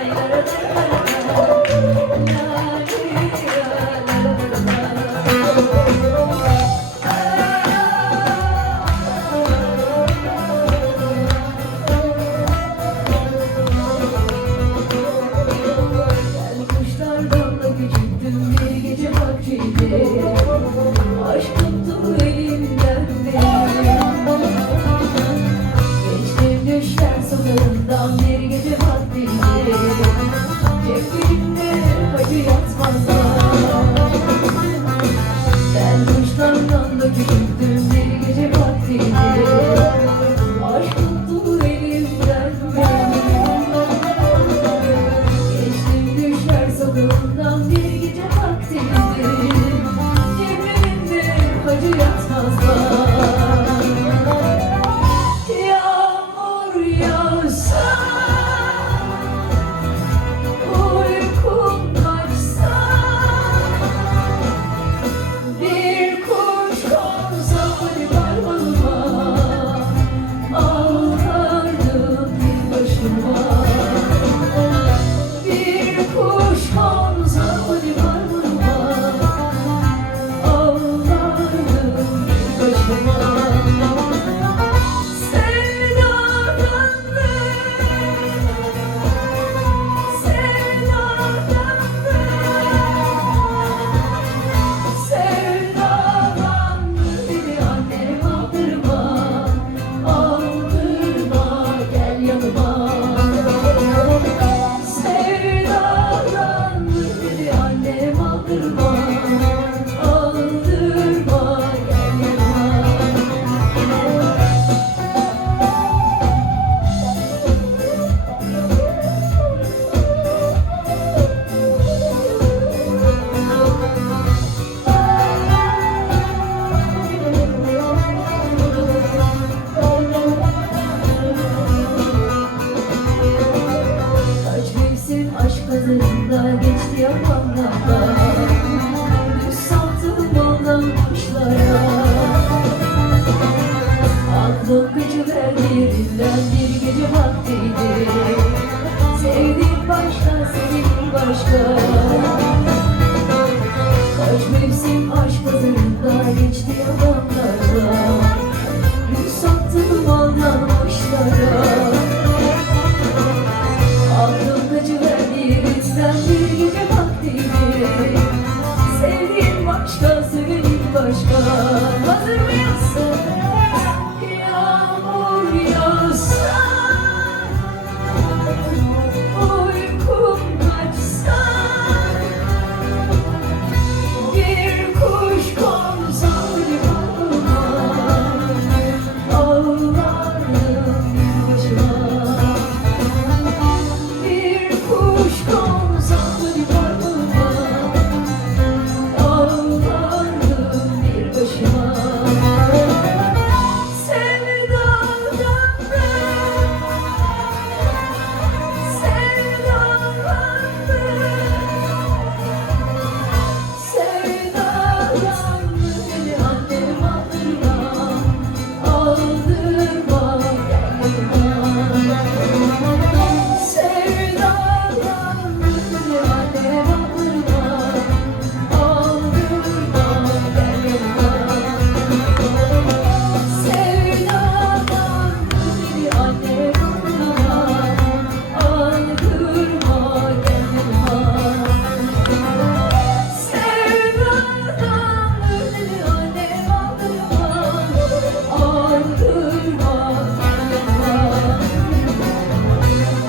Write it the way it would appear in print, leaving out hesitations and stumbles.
Aşk tuttu elimden beni. Geçtim düşler sokağından bir gece vaktinde. Cebimde acı yatmazlar. Ben kuşlardan da küçüktüm bir gece vaktinde. Aşk tuttu elimden beni. Geçtim düşler sokağından bir gece vaktinde. Acı yatmazlar. Yağmur yağsa, uykum kaçsa, bir kuş konsa parmağıma, ağlardım bir başıma. Bir kuş konsa parmağıma, pazarında geçti yapanlarda. Düz saltım baldan kuşlara. Aklım kaçıverdi yerinden bir gece vaktiydi. Sevdiğim başka, sevdiğim başka. Kaç mevsim aşk pazarında geçti yapanlarda. Düz saltım baldan kuşlara.